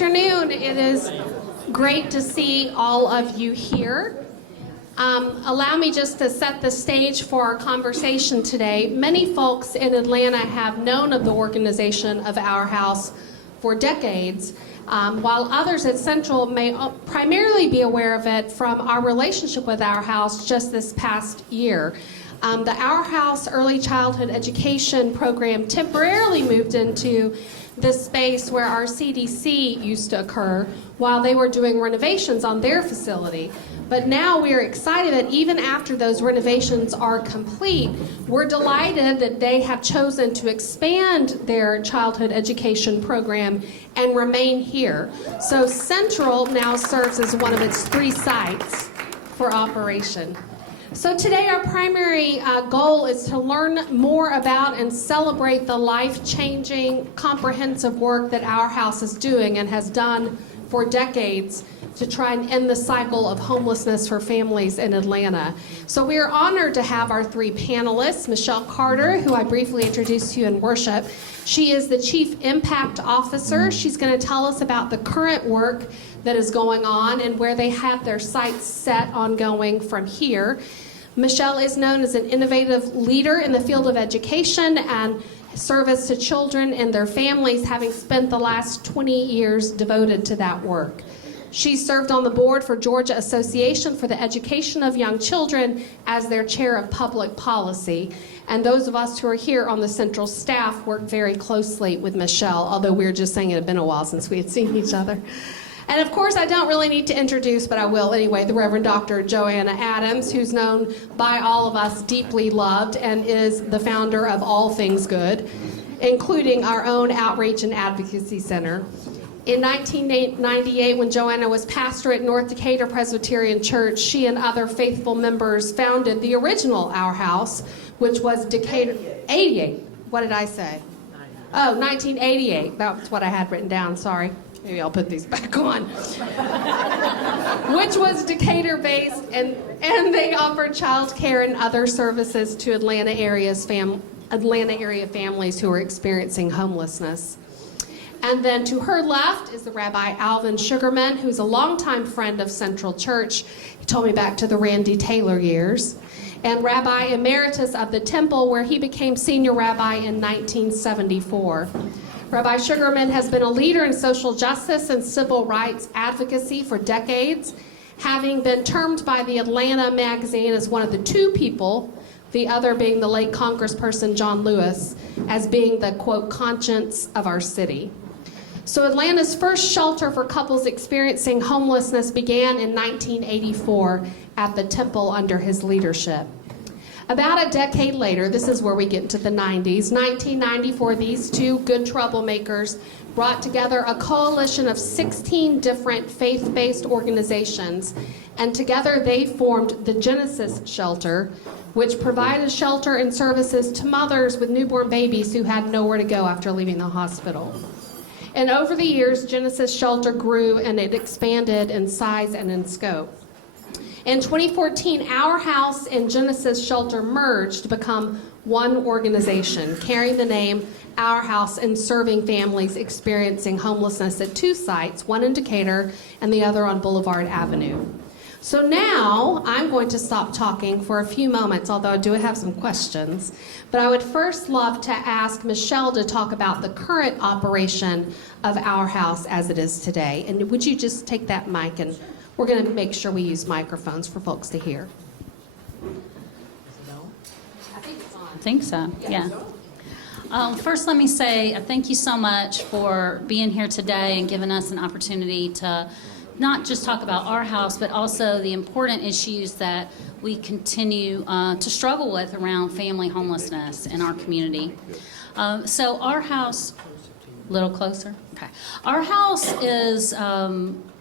afternoon. It is great to see all of you here. Allow me just to set the stage for our conversation today. Many folks in Atlanta have known of the organization of Our House for decades, while others at Central may primarily be aware of it from our relationship with Our House just this past year. The Our House Early Childhood Education program temporarily moved into the space where our CDC used to occur while they were doing renovations on their facility. But now we are excited that even after those renovations are complete, we're delighted that they have chosen to expand their childhood education program and remain here. So Central now serves as one of its 3 sites for operation. So today our primary goal is to learn more about and celebrate the life-changing, comprehensive work that Our House is doing and has done for decades to try and end the cycle of homelessness for families in Atlanta. So we are honored to have our 3 panelists, Michelle Carter, who I briefly introduced to you in worship. She is the Chief Impact Officer. She's going to tell us about the current work that is going on and where they have their sights set on going from here. Michelle is known as an innovative leader in the field of education and service to children and their families, having spent the last 20 years devoted to that work. She served on the board for Georgia Association for the Education of Young Children as their chair of public policy. And those of us who are here on the Central staff work very closely with Michelle, although we were just saying it had been a while since we had seen each other. And of course, I don't really need to introduce, but I will anyway, the Reverend Dr. Joanna M, who's known by all of us, deeply loved, and is the founder of All Things Good, including our own Outreach and Advocacy Center. In 1998, when Joanna was pastor at North Decatur Presbyterian Church, she and other faithful members founded the original Our House, which was Decatur... 88. What did I say? Oh, 1988. That's what I had written down, sorry. Maybe I'll put these back on. Which was Decatur-based, and they offered child care and other services to Atlanta area families who are experiencing homelessness. And then to her left is the Rabbi Alvin Sugarman, who's a longtime friend of Central Church. He told me back to the Randy Taylor years. And Rabbi Emeritus of the Temple, where he became senior rabbi in 1974. Rabbi Sugarman has been a leader in social justice and civil rights advocacy for decades, having been termed by the Atlanta magazine as one of the 2 people, the other being the late Congressperson John Lewis, as being the, quote, conscience of our city. So Atlanta's first shelter for couples experiencing homelessness began in 1984 at the Temple under his leadership. About a decade later, this is where we get into the 90s, 1994, these 2 good troublemakers brought together a coalition of 16 different faith-based organizations, and together they formed the Genesis Shelter, which provided shelter and services to mothers with newborn babies who had nowhere to go after leaving the hospital. And over the years, Genesis Shelter grew and it expanded in size and in scope. In 2014, Our House and Genesis Shelter merged to become one organization, carrying the name Our House and serving families experiencing homelessness at 2 sites, one in Decatur and the other on Boulevard Avenue. So now I'm going to stop talking for a few moments, although I do have some questions. But I would first love to ask Michelle to talk about the current operation of Our House as it is today. And would you just take that mic, and we're going to make sure we use microphones for folks to hear. I think so, yeah. First, let me say thank you so much for being here today and giving us an opportunity to not just talk about Our House, but also the important issues that we continue to struggle with around family homelessness in our community. So Our House, a little closer? Okay. Our House is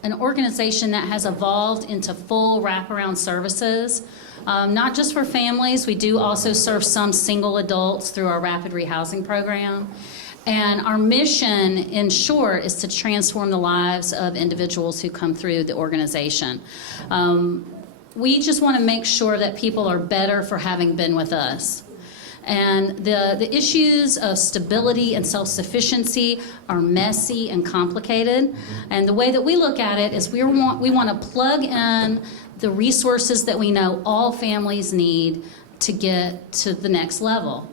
an organization that has evolved into full wraparound services, not just for families. We do also serve some single adults through our rapid rehousing program. And our mission, in short, is to transform the lives of individuals who come through the organization. We just want to make sure that people are better for having been with us. And the issues of stability and self-sufficiency are messy and complicated. And the way that we look at it is we want to plug in the resources that we know all families need to get to the next level.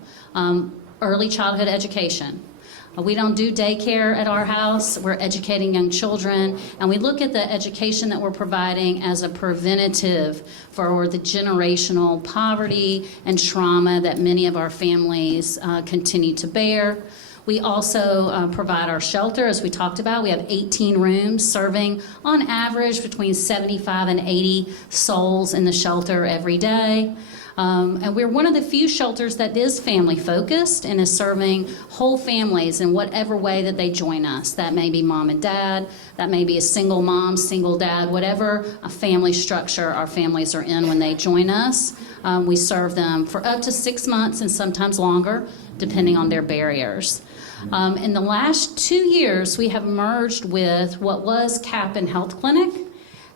Early childhood education. We don't do daycare at our house. We're educating young children, and we look at the education that we're providing as a preventative for the generational poverty and trauma that many of our families continue to bear. We also provide our shelter, as we talked about. We have 18 rooms serving, on average, between 75 and 80 souls in the shelter every day. And we're one of the few shelters that is family focused and is serving whole families in whatever way that they join us. That may be mom and dad, that may be a single mom, single dad, whatever a family structure our families are in when they join us. We serve them for up to 6 months and sometimes longer, depending on their barriers. In the last 2 years, we have merged with what was CAP and Health Clinic.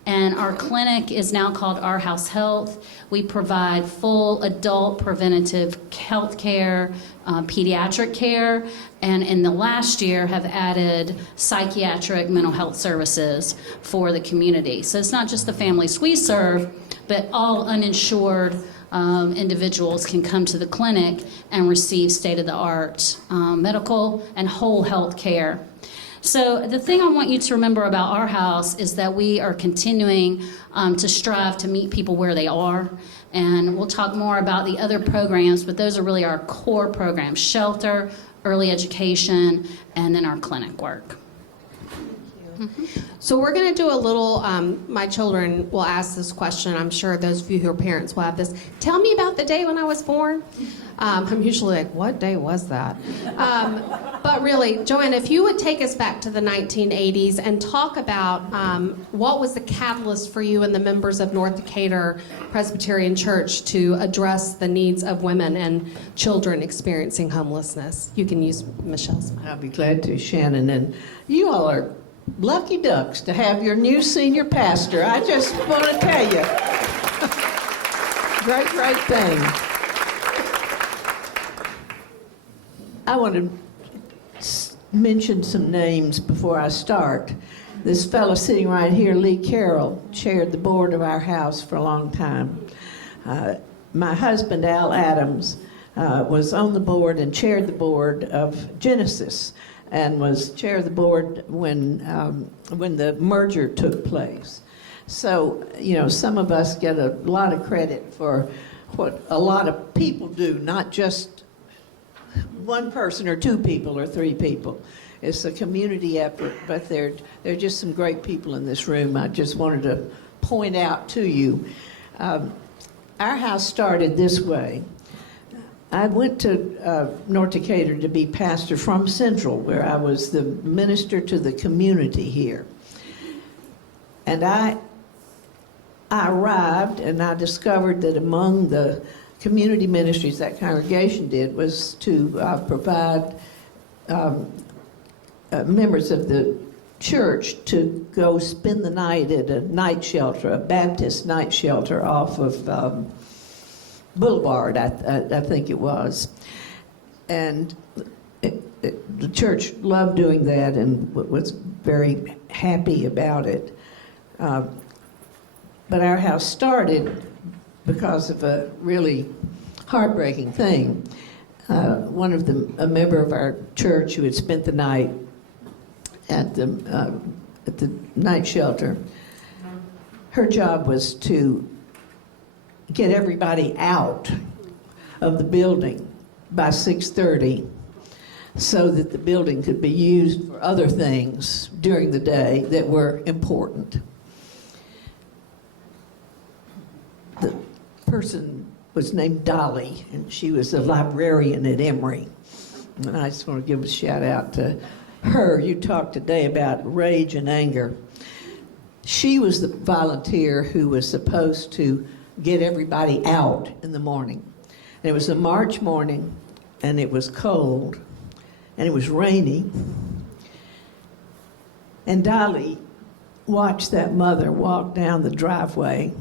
And our clinic is now called Our House Health. We provide full adult preventative health care, pediatric care, and in the last year have added psychiatric mental health services for the community. So it's not just the families we serve, but all uninsured individuals can come to the clinic and receive state-of-the-art medical and whole health care. So the thing I want you to remember about our house is that we are continuing to strive to meet people where they are. And we'll talk more about the other programs, but those are really our core programs: shelter, early education, and then our clinic work. So we're going to do a little, my children will ask this question. I'm sure those of you who are parents will have this. Tell me about the day when I was born. I'm usually like, what day was that? But really, Joanna, if you would take us back to the 1980s and talk about what was the catalyst for you and the members of North Decatur Presbyterian Church to address the needs of women and children experiencing homelessness. You can use Michelle's mic. I'll be glad to, Shannon. And you all are lucky ducks to have your new senior pastor. I just want to tell you. Great thing. I want to mention some names before I start. This fellow sitting right here, Lee Carroll, chaired the board of our house for a long time. My husband, Al Adams, was on the board and chaired the board of Genesis, and was chair of the board when the merger took place. So, you know, some of us get a lot of credit for what a lot of people do, not just one person or two people or three people. It's a community effort, but there are just some great people in this room. I just wanted to point out to you. Our house started this way. I went to North Decatur to be pastor from Central, where I was the minister to the community here. And I arrived and I discovered that among the community ministries that congregation did was to provide members of the church to go spend the night at a night shelter, a Baptist night shelter off of Boulevard, I think it was. And the church loved doing that and was very happy about it. But our house started because of a really heartbreaking thing. A member of our church who had spent the night at the night shelter, her job was to get everybody out of the building by 6:30 so that the building could be used for other things during the day that were important. The person was named Dolly, and she was a librarian at Emory. And I just want to give a shout out to her. You talked today about rage and anger. She was the volunteer who was supposed to get everybody out in the morning. And it was a March morning, and it was cold, and it was rainy. And Dolly watched that mother walk down the driveway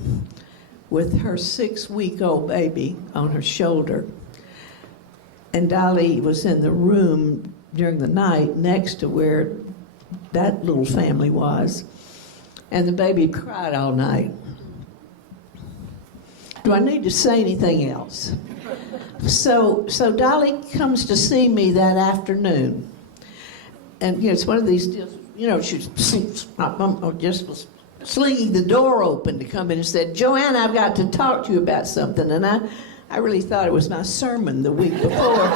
with her 6-week-old baby on her shoulder, And Dolly was in the room during the night next to where that little family was. And the baby cried all night. Do I need to say anything else? So Dolly comes to see me that afternoon. And it's one of these deals, she just was slinging the door open to come in and said, Joanna, I've got to talk to you about something. And I really thought it was my sermon the week before.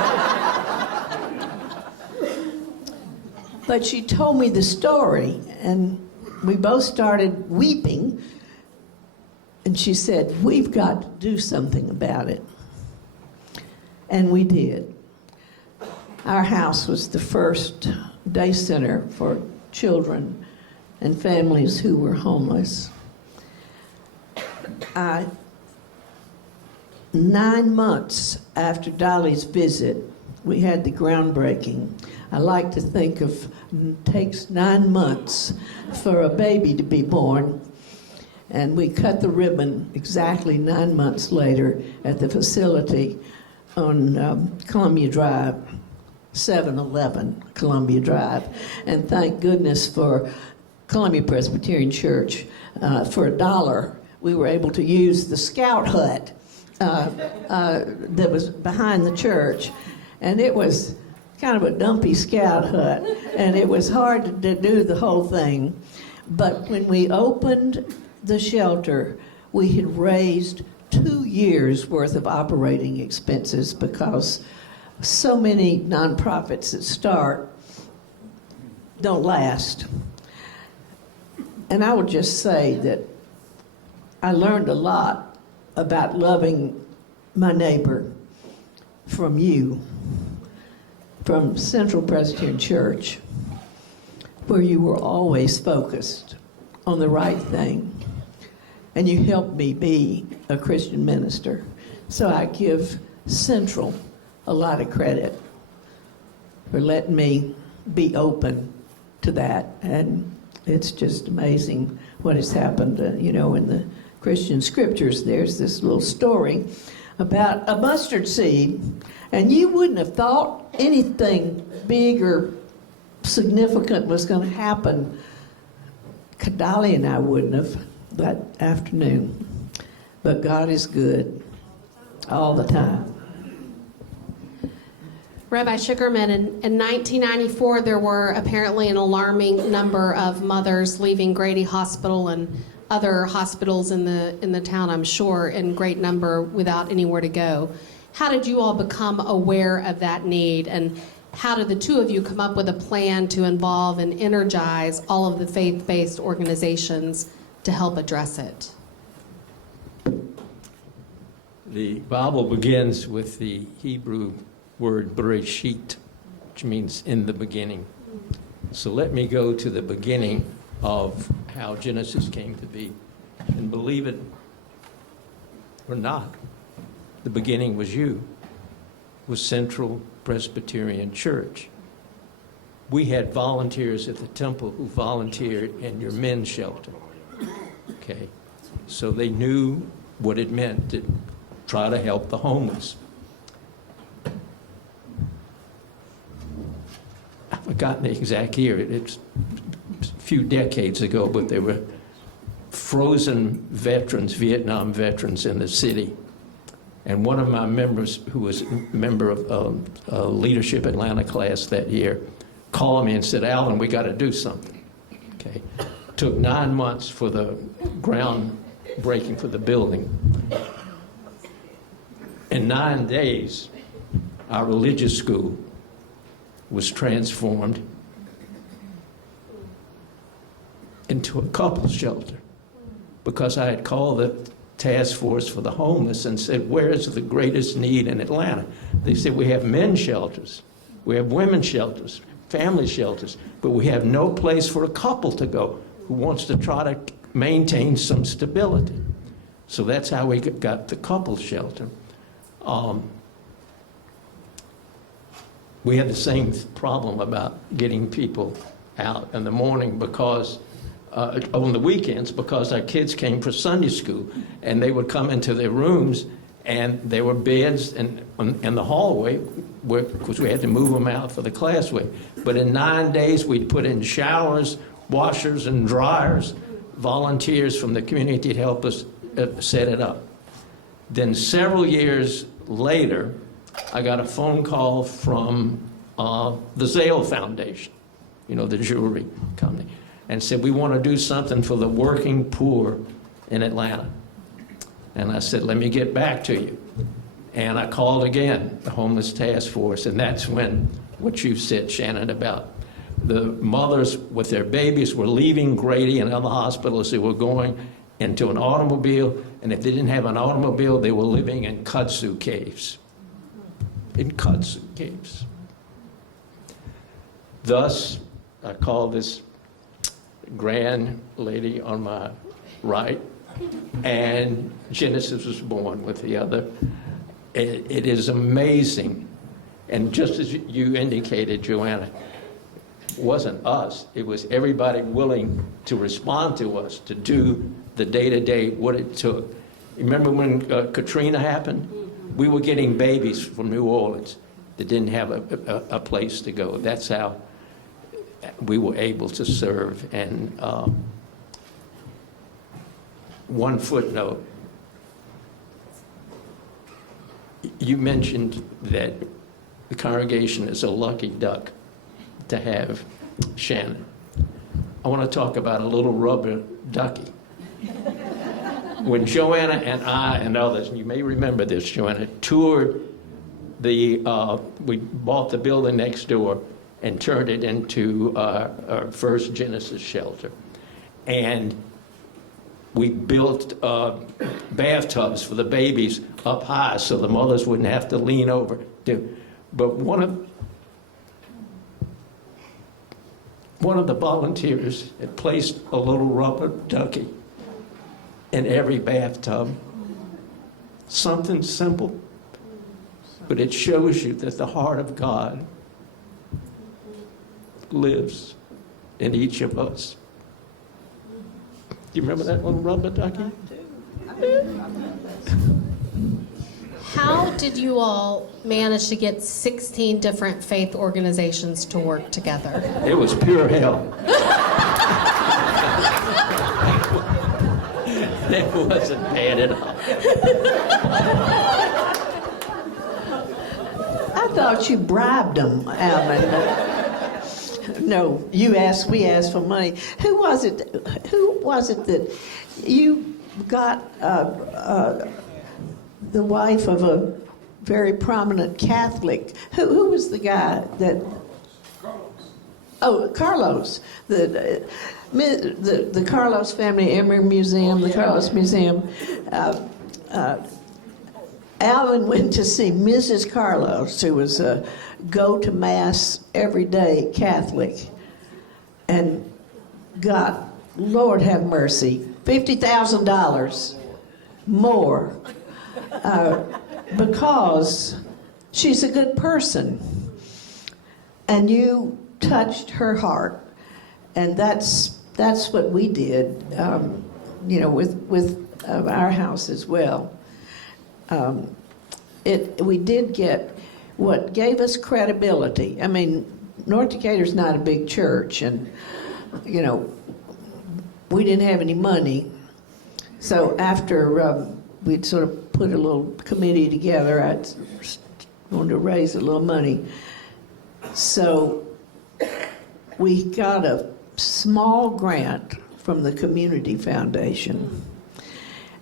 But she told me the story, and we both started weeping. And she said, we've got to do something about it. And we did. Our house was the first day center for children and families who were homeless. 9 months after Dolly's visit, we had the groundbreaking. I like to think of it takes 9 months for a baby to be born. And we cut the ribbon exactly 9 months later at the facility on Columbia Drive, 711 Columbia Drive. And thank goodness for Columbia Presbyterian Church. For $1, we were able to use the scout hut that was behind the church. And it was kind of a dumpy scout hut, and it was hard to do the whole thing. But when we opened the shelter, we had raised 2 years' worth of operating expenses because so many nonprofits that start don't last. And I would just say that I learned a lot about loving my neighbor from you, from Central Presbyterian Church, where you were always focused on the right thing. And you helped me be a Christian minister. So I give Central a lot of credit for letting me be open to that. And it's just amazing what has happened. In the Christian scriptures, there's this little story about a mustard seed. And you wouldn't have thought anything big or significant was going to happen. Dolly and I wouldn't have that afternoon. But God is good all the time. Rabbi Sugarman, in 1994, there were apparently an alarming number of mothers leaving Grady Hospital and other hospitals in the town, I'm sure, in great number without anywhere to go. How did you all become aware of that need, and how did the two of you come up with a plan to involve and energize all of the faith-based organizations to help address it? The Bible begins with the Hebrew word Bereshit, which means in the beginning. So let me go to the beginning of how Genesis came to be. And believe it or not, the beginning was you, was Central Presbyterian Church. We had volunteers at the temple who volunteered in your men's shelter. Okay, so they knew what it meant to try to help the homeless. I've forgotten the exact year. It's a few decades ago, but there were frozen veterans, Vietnam veterans in the city. And one of my members, who was a member of Leadership Atlanta class that year, called me and said, Alvin, we got to do something. Okay. Took 9 months for the ground breaking for the building. In 9 days, our religious school was transformed into a couples shelter because I had called the task force for the homeless and said, where is the greatest need in Atlanta? They said, we have men's shelters, we have women's shelters, family shelters, but we have no place for a couple to go who wants to try to maintain some stability. So that's how we got the couple shelter. We had the same problem about getting people out in the morning because, on the weekends, because our kids came for Sunday school, and they would come into their rooms And there were beds in the hallway, because we had to move them out for the classway. But in 9 days, we'd put in showers, washers, and dryers. Volunteers from the community to help us set it up. Then several years later, I got a phone call from the Zale Foundation, you know, the jewelry company, and said, we want to do something for the working poor in Atlanta. And I said, let me get back to you. And I called again, the Homeless Task Force, and that's when what you said, Shannon, about the mothers with their babies were leaving Grady and other hospitals. They were going into an automobile, and if they didn't have an automobile, they were living in kudzu caves. In kudzu caves. Thus, I call this grand lady on my right, and Genesis was born with the other. It is amazing. And just as you indicated, Joanna, it wasn't us. It was everybody willing to respond to us, to do the day-to-day what it took. Remember when Katrina happened? We were getting babies from New Orleans that didn't have a place to go. That's how we were able to serve. And one footnote. You mentioned that the congregation is a lucky duck to have Shannon. I want to talk about a little rubber ducky. When Joanna and I and others, and you may remember this, Joanna, toured we bought the building next door and turned it into our first Genesis shelter. And we built bathtubs for the babies up high so the mothers wouldn't have to lean over. But one of the volunteers had placed a little rubber ducky in every bathtub. Something simple, but it shows you that the heart of God lives in each of us. Do you remember that little rubber ducky? How did you all manage to get 16 different faith organizations to work together? It was pure hell. It wasn't bad at all. I thought you bribed them, Alvin. No, we asked for money. Who was it that you got the wife of a very prominent Catholic? Who was the guy that? Carlos. The Carlos family, Emory Museum, the Carlos Museum. Alvin went to see Mrs. Carlos, who was a go-to-Mass everyday Catholic, and got, Lord have mercy, $50,000 more because she's a good person. And you touched her heart, and that's what we did, with our house as well. We did get what gave us credibility. I mean, North Decatur's not a big church, and we didn't have any money. So after we'd sort of put a little committee together, I wanted to raise a little money. So we got a small grant from the Community Foundation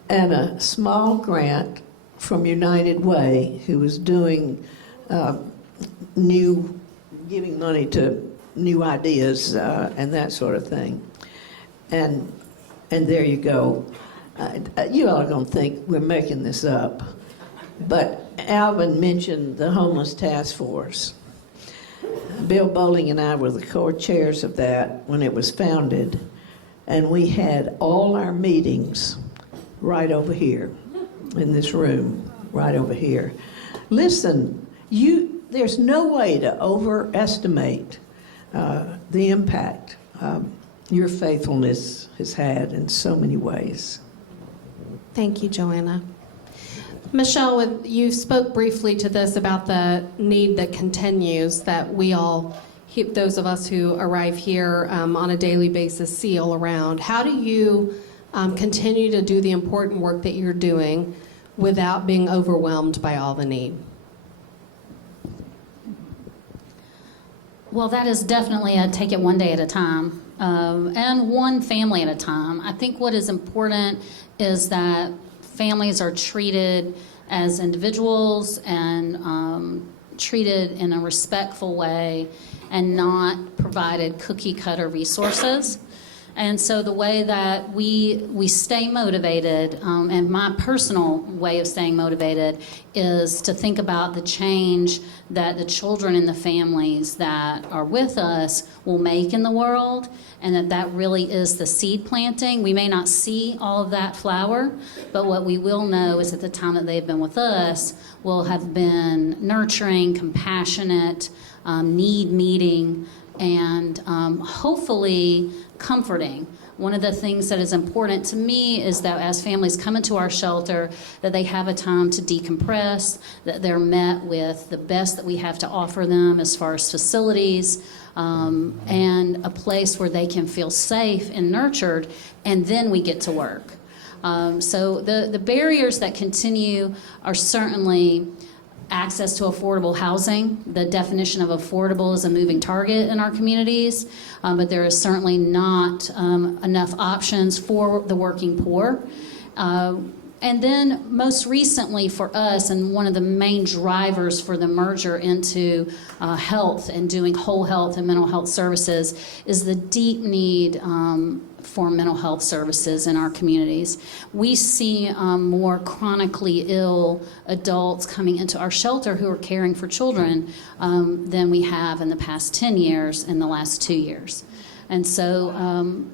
and a small grant from United Way, who was doing giving money to new ideas and that sort of thing. And there you go. You all are going to think we're making this up, but Alvin mentioned the Homeless Task Force. Bill Bowling and I were the co-chairs of that when it was founded, and we had all our meetings right over here in this room, right over here. Listen, there's no way to overestimate the impact your faithfulness has had in so many ways. Thank you, Joanna. Michelle, you spoke briefly to this about the need that continues that we all, those of us who arrive here on a daily basis, see all around. How do you continue to do the important work that you're doing without being overwhelmed by all the need? Well, that is definitely a take it one day at a time and one family at a time. I think what is important is that families are treated as individuals and treated in a respectful way and not provided cookie cutter resources. And so the way that we stay motivated, and my personal way of staying motivated, is to think about the change that the children and the families that are with us will make in the world, and that really is the seed planting. We may not see all of that flower, but what we will know is at the time that they've been with us, will have been nurturing, compassionate, need meeting, and hopefully comforting. One of the things that is important to me is that as families come into our shelter, that they have a time to decompress, that they're met with the best that we have to offer them as far as facilities, and a place where they can feel safe and nurtured, and then we get to work. So the barriers that continue are certainly access to affordable housing. The definition of affordable is a moving target in our communities, but there is certainly not enough options for the working poor. And then most recently for us, and one of the main drivers for the merger into health and doing whole health and mental health services, is the deep need for mental health services in our communities. We see more chronically ill adults coming into our shelter who are caring for children than we have in the past 10 years in the last 2 years. And so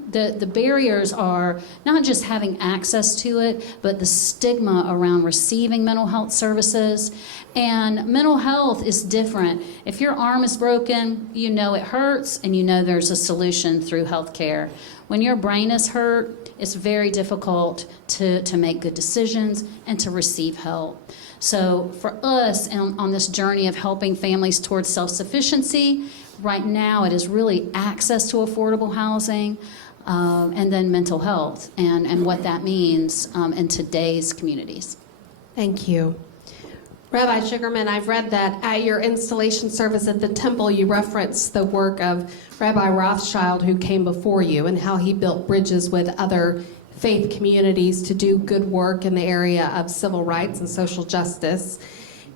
the barriers are not just having access to it, but the stigma around receiving mental health services. And mental health is different. If your arm is broken, you know it hurts, and you know there's a solution through health care. When your brain is hurt, it's very difficult to make good decisions and to receive help. So for us on this journey of helping families towards self-sufficiency, right now it is really access to affordable housing, and then mental health and what that means in today's communities. Thank you. Rabbi Sugarman, I've read that at your installation service at the temple, you referenced the work of Rabbi Rothschild, who came before you, and how he built bridges with other faith communities to do good work in the area of civil rights and social justice.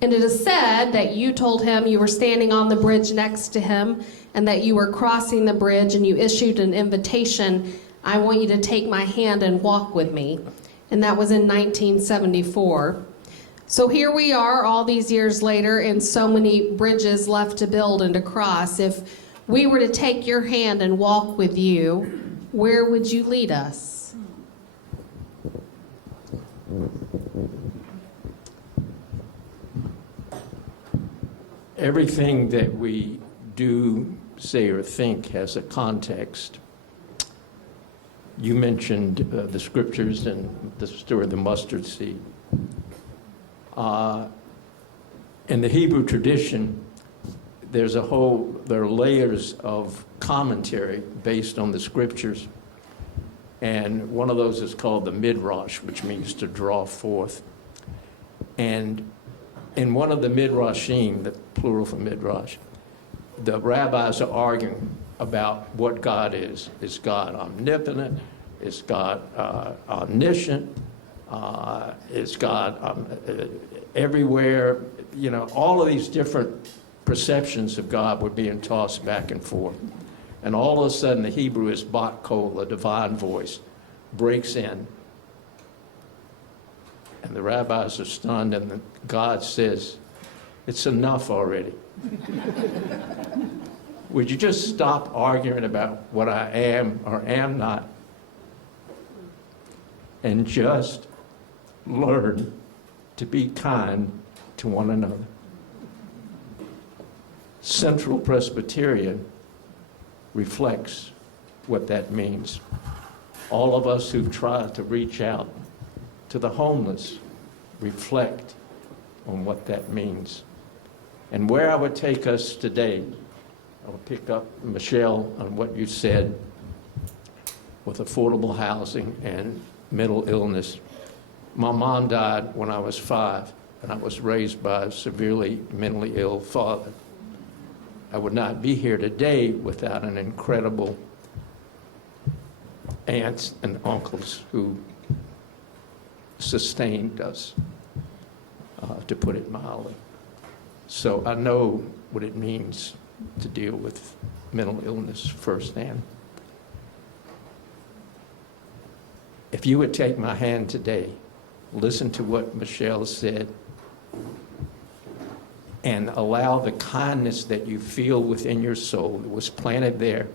And it is said that you told him you were standing on the bridge next to him, and that you were crossing the bridge, and you issued an invitation, "I want you to take my hand and walk with me." And that was in 1974. So here we are all these years later, and so many bridges left to build and to cross. If we were to take your hand and walk with you, where would you lead us? Everything that we do, say, or think has a context. You mentioned the scriptures and the story of the mustard seed. In the Hebrew tradition, there are layers of commentary based on the scriptures, and one of those is called the midrash, which means to draw forth. And in one of the midrashim, the plural for midrash, the rabbis are arguing about what God is. Is God omnipotent? Is God omniscient? Is God everywhere? You know, all of these different perceptions of God were being tossed back and forth. And all of a sudden, the Hebrew is bat kol, the divine voice, breaks in. And the rabbis are stunned, and God says, "It's enough already. Would you just stop arguing about what I am or am not, and just learn to be kind to one another?" Central Presbyterian reflects what that means. All of us who've tried to reach out to the homeless, reflect on what that means. And where I would take us today, I'll pick up, Michelle, on what you said with affordable housing and mental illness. My mom died when I was 5, and I was raised by a severely mentally ill father. I would not be here today without an incredible aunts and uncles who sustained us, to put it mildly. So I know what it means to deal with mental illness firsthand. If you would take my hand today, listen to what Michelle said, and allow the kindness that you feel within your soul that was planted there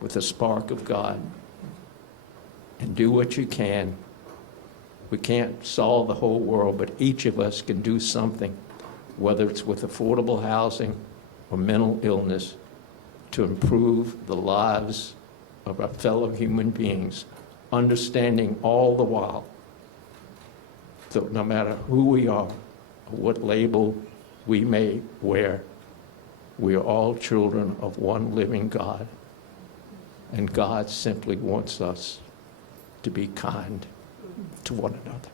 with a spark of God, and do what you can. We can't solve the whole world, but each of us can do something, whether it's with affordable housing or mental illness, to improve the lives of our fellow human beings, understanding all the while that no matter who we are, or what label we may wear, we are all children of one living God, and God simply wants us to be kind to one another.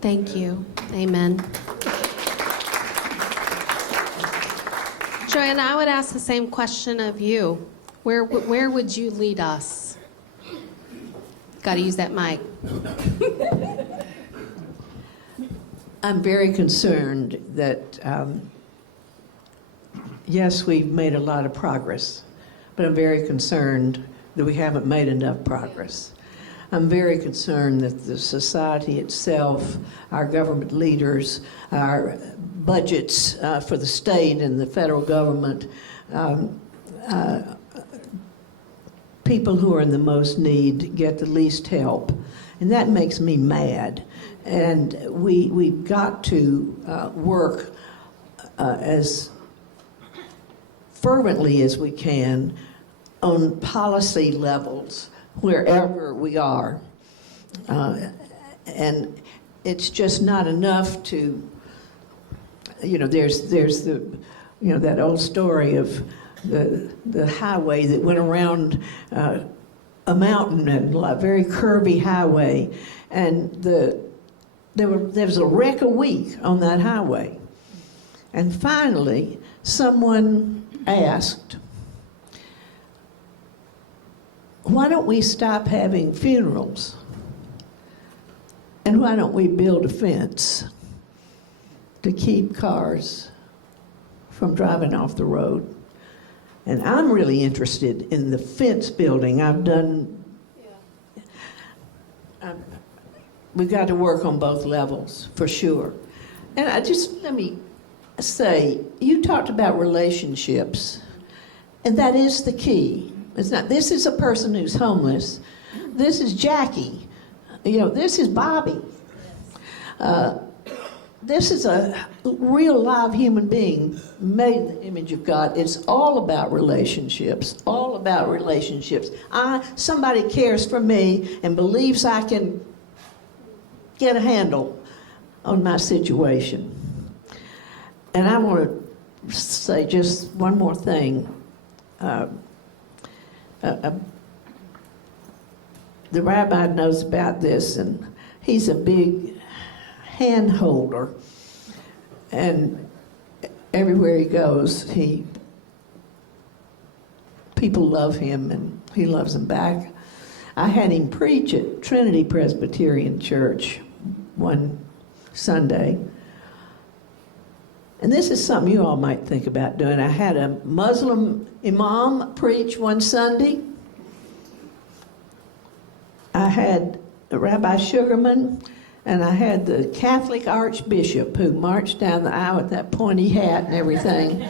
Thank you. Amen. Joanna, I would ask the same question of you. Where would you lead us? Got to use that mic. I'm very concerned that, yes, we've made a lot of progress, but I'm very concerned that we haven't made enough progress. I'm very concerned that the society itself, our government leaders, our budgets for the state and the federal government, people who are in the most need get the least help. And that makes me mad. And we've got to work as fervently as we can on policy levels wherever we are. And it's just not enough to, there's the, that old story of the highway that went around a mountain, and a very curvy highway, and there was a wreck a week on that highway. And finally, someone asked, why don't we stop having funerals? And why don't we build a fence to keep cars from driving off the road? And I'm really interested in the fence building. We've got to work on both levels, for sure. And let me say, you talked about relationships, and that is the key. It's not, this is a person who's homeless. This is Jackie. This is Bobby. This is a real live human being made in the image of God. It's all about relationships, all about relationships. Somebody cares for me and believes I can get a handle on my situation. And I want to say just one more thing. The rabbi knows about this, and he's a big hand holder, and everywhere he goes, people love him, and he loves them back. I had him preach at Central Presbyterian Church one Sunday, and this is something you all might think about doing. I had a Muslim imam preach one Sunday. I had Rabbi Sugarman, and I had the Catholic Archbishop who marched down the aisle with that pointy hat and everything.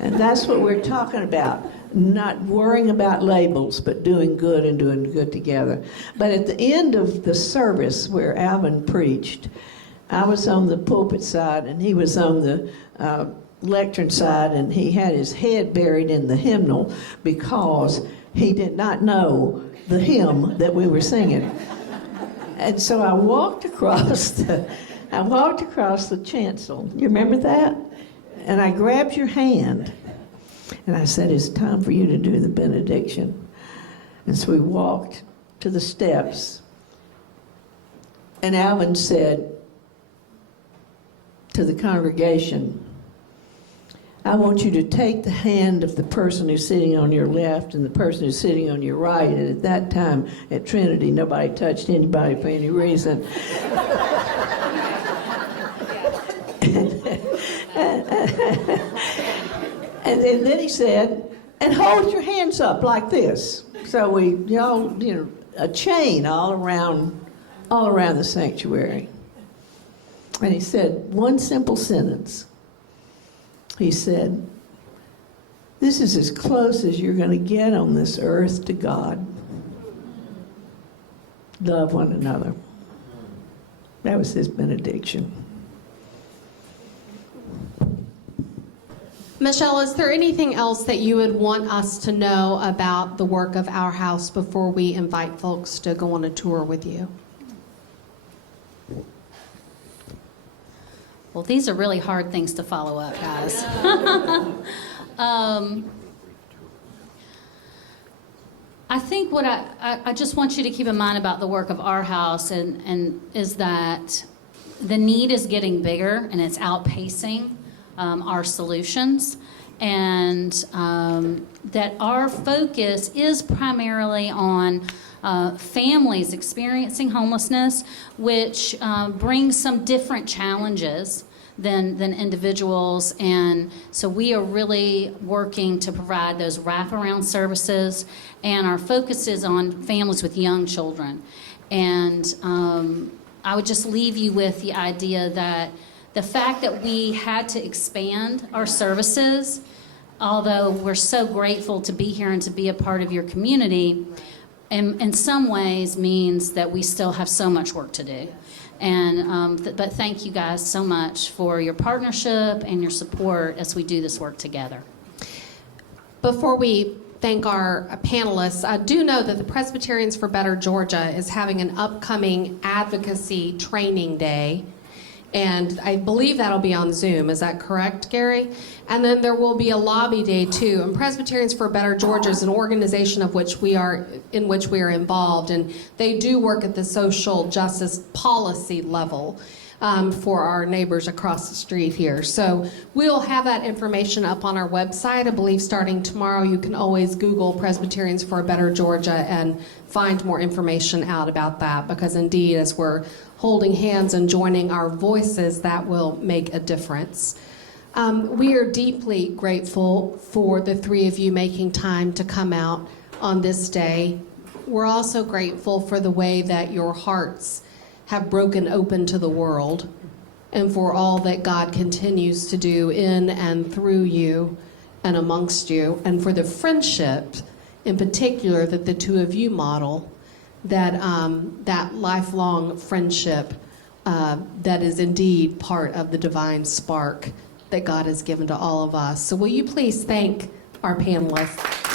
And that's what we're talking about. Not worrying about labels, but doing good and doing good together. But at the end of the service where Alvin preached, I was on the pulpit side and he was on the lectern side, and he had his head buried in the hymnal because he did not know the hymn that we were singing. And so I walked across the chancel. You remember that? And I grabbed your hand, and I said, it's time for you to do the benediction. And so we walked to the steps, and Alvin said to the congregation, I want you to take the hand of the person who's sitting on your left and the person who's sitting on your right. And at that time, at Trinity, nobody touched anybody for any reason. And then he said, and hold your hands up like this. So we, a chain all around the sanctuary. And he said one simple sentence. He said, this is as close as you're going to get on this earth to God. Love one another. That was his benediction. Michelle, is there anything else that you would want us to know about the work of Our House before we invite folks to go on a tour with you? Well, these are really hard things to follow up, guys. I think what I just want you to keep in mind about the work of Our House and is that the need is getting bigger and it's outpacing our solutions, and that our focus is primarily on families experiencing homelessness, which brings some different challenges than individuals. And so we are really working to provide those wraparound services, and our focus is on families with young children. And I would just leave you with the idea that the fact that we had to expand our services, although we're so grateful to be here and to be a part of your community, in some ways means that we still have so much work to do. And but thank you guys so much for your partnership and your support as we do this work together. Before we thank our panelists, I do know that the Presbyterians for Better Georgia is having an upcoming advocacy training day. And I believe that'll be on Zoom. Is that correct, Gary? And then there will be a lobby day too. And Presbyterians for Better Georgia is an organization in which we are involved, and they do work at the social justice policy level for our neighbors across the street here. So we'll have that information up on our website. I believe starting tomorrow you can always Google Presbyterians for Better Georgia and find more information out about that, because indeed, as we're holding hands and joining our voices, that will make a difference. We are deeply grateful for the three of you making time to come out on this day. We're also grateful for the way that your hearts have broken open to the world, and for all that God continues to do in and through you and amongst you, and for the friendship in particular that the two of you model, that lifelong friendship that is indeed part of the divine spark that God has given to all of us. So will you please thank our panelists?